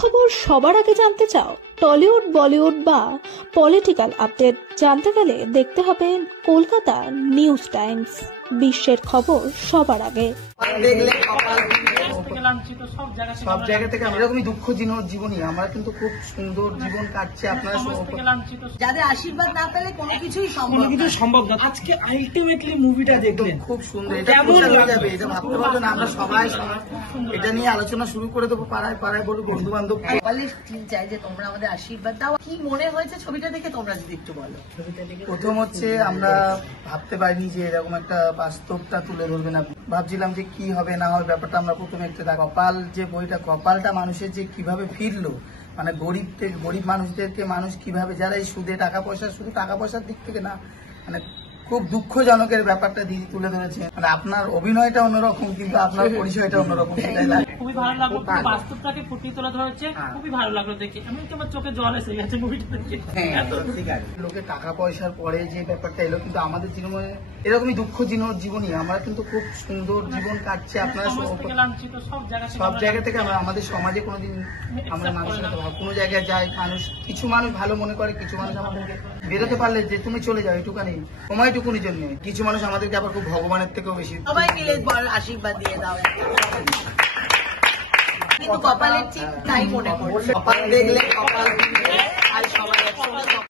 খবর সবার আগে জানতে চাও? টলিউড, বলিউড বা পলিটিক্যাল আপডেট জানতে গেলে দেখতে হবে কলকাতা নিউজ টাইমস। বিশ্বের খবর সবার আগে। সব জায়গা থেকে এরকমই দুঃখ জীবনী আমরা কিন্তু খুব সুন্দর জীবন কাটছে। আপনারা যাদের আশীর্বাদ না পেলে কোনো কিছুই সম্ভব না। আজকে আলটিমেটলি মুভিটা দেখলেন, খুব সুন্দর। এটা প্রচার হয়ে যাবে, এটা ভাবতে পারবো না। আমরা সবাই এটা নিয়ে আলোচনা শুরু করে দেবো, পাড়ায় পাড়ায় বলবো, বন্ধু বান্ধব চাই যে তোমরা আমাদের আশীর্বাদ দাও। কি মনে হয়েছে ছবিটা দেখে তোমরা যদি একটু বলো। প্রথম হচ্ছে আমরা ভাবতে পারিনি যে এরকম একটা বাস্তবটা তুলে ধরবে না। ভাবছিলাম যে কি হবে না হবে ব্যাপারটা। আমরা প্রথমে একটা কপাল, যে বইটা কপালটা মানুষের যে কিভাবে ফিরলো, মানে গরিব মানুষদেরকে মানুষ কিভাবে, যারা এই সুদে টাকা পয়সা, শুধু টাকা পয়সার দিক থেকে না, মানে খুব দুঃখজনকের ব্যাপারটা দিদি তুলে ধরেছে। মানে আপনার অভিনয়টা অন্যরকম, কিন্তু আপনার পরিচয়টা অন্যরকম। সেটাই খুবই ভালো লাগলো, বাস্তবটাকে ফুটিয়ে তোলা ধরেছে। খুবই ভালো লাগলো দেখে, এমনকি আমার চোখে জল এসে গেছে মুভিটা দেখে। লোকে টাকা পয়সার পরে যে ব্যাপারটা এলো, কিন্তু আমাদের জীবনে এরকমই দুঃখ জীবনী আমরা কিন্তু খুব সুন্দর জীবন কাটছে। আপনারা সব জায়গা থেকে আমরা আমাদের সমাজে কোনোদিন আমরা মানুষের কোনো জায়গায় যাই, কিছু মানুষ ভালো মনে করে, কিছু মানুষ আমাদেরকে বেরোতে পারলে যে তুমি চলে যাও এটুখানি সময়টুকুনির জন্য, কিছু মানুষ আমাদেরকে আবার খুব ভগবানের থেকেও বেশি। সবাই মিলে আশীর্বাদ দিয়ে দাও। কিন্তু কপালের ঠিক তাই মনে করছে। কপাল দেখলে কপাল